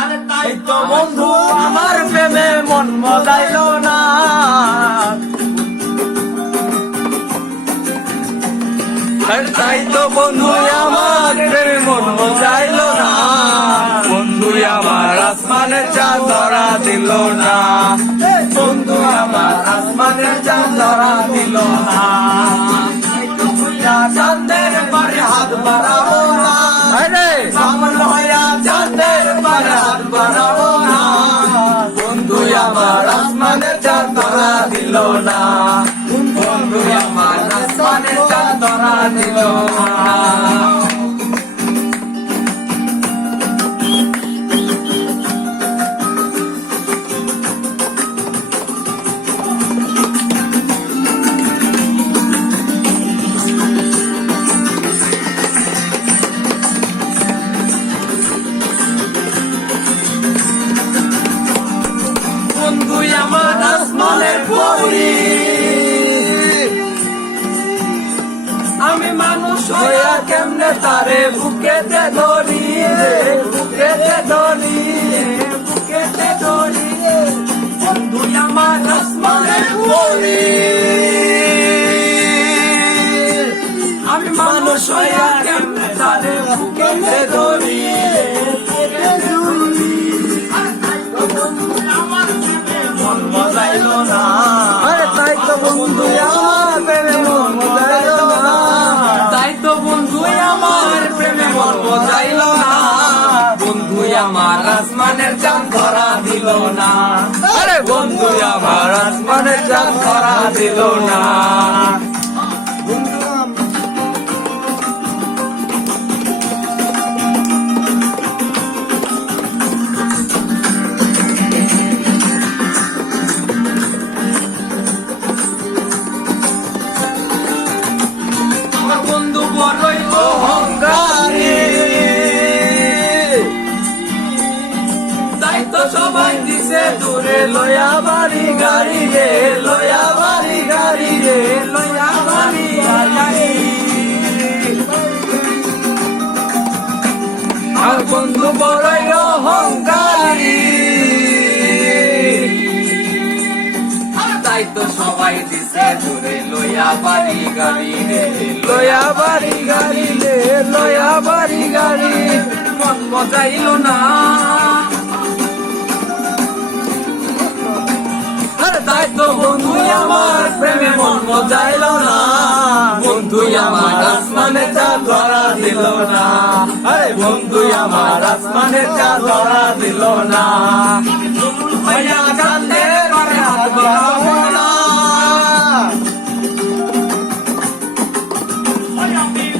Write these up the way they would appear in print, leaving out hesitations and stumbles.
আরে তাই তো বন্ধু আমার প্রেমে মন মজাইল না, তাই তো বন্ধু আমার প্রেমে মন মজাইল না, বন্ধু আমার আসমানের চাঁদ ধরা দিল না, বন্ধু আমার আসমানের চাঁদ ধরা দিল না, চাঁদের পারে হাত বাড়াবো না, সামন হইয়া চাঁদের পারে হাত বাড়াবো না, বন্ধু আমার আসমানের চাঁদ ধরা দিল না, বন্ধু আমার আসমানের চাঁদ ধরা দিল না। বন্ধু আমার আসমানের পরি, আমি মানুষ হইয়া কেমনে তারে বুকেতে ধরি, বুকেতে ধরি, বুকেতে ধরি, বন্ধু আমার আসমানের পরি, আমি মানুষ হইয়া কেমনে তারে বুকেতে ধরি, মন মজাইল না, আরে তাই তো বন্ধু আমার প্রেমে মন মজাইল না, তাই তো বন্ধু আমার প্রেমে মন মজাইল না, বন্ধু আমার আসমানের চাঁদ ধরা দিল না, আরে বন্ধু আমার আসমানের চাঁদ ধরা দিল না। বন্ধু বড়ই অহংকারী, তাই তো সবাই দিছে দূরে লয়া বাড়ি গাড়ি রে, লয়া বাড়ি গাড়ি রে, লয়া বাড়ি গাড়ি, আর বন্ধু বড়ই অহংকারী, তাই তো সবাই দিছে দূরে লয়া বাড়ি গাড়ি রে, লয়া বাড়ি গাড়ি রে, লয়া বাড়ি গাড়ি, মন মজাইল না, তাই তো বন্ধু আমার প্রেমে মন মজাইল না, বন্ধু আমার আসমানে চাঁদ ধরা দিল না, আরে বন্ধু আমার আসমানে চাঁদ ধরা দিল না, হইয়া চাঁদের পারে হাত বাড়াবো না,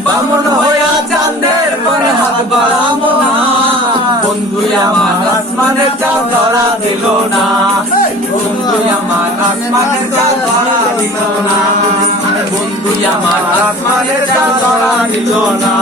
বামন হইয়া চাঁদের পারে হাত বাড়াবো না, বন্ধু আমার আসমানের চাঁদ ধরা দিল না, বন্ধু আমার আসমানের চাঁদ ধরা দিল না, বন্ধু আমার আসমানের চাঁদ ধরা দিল না।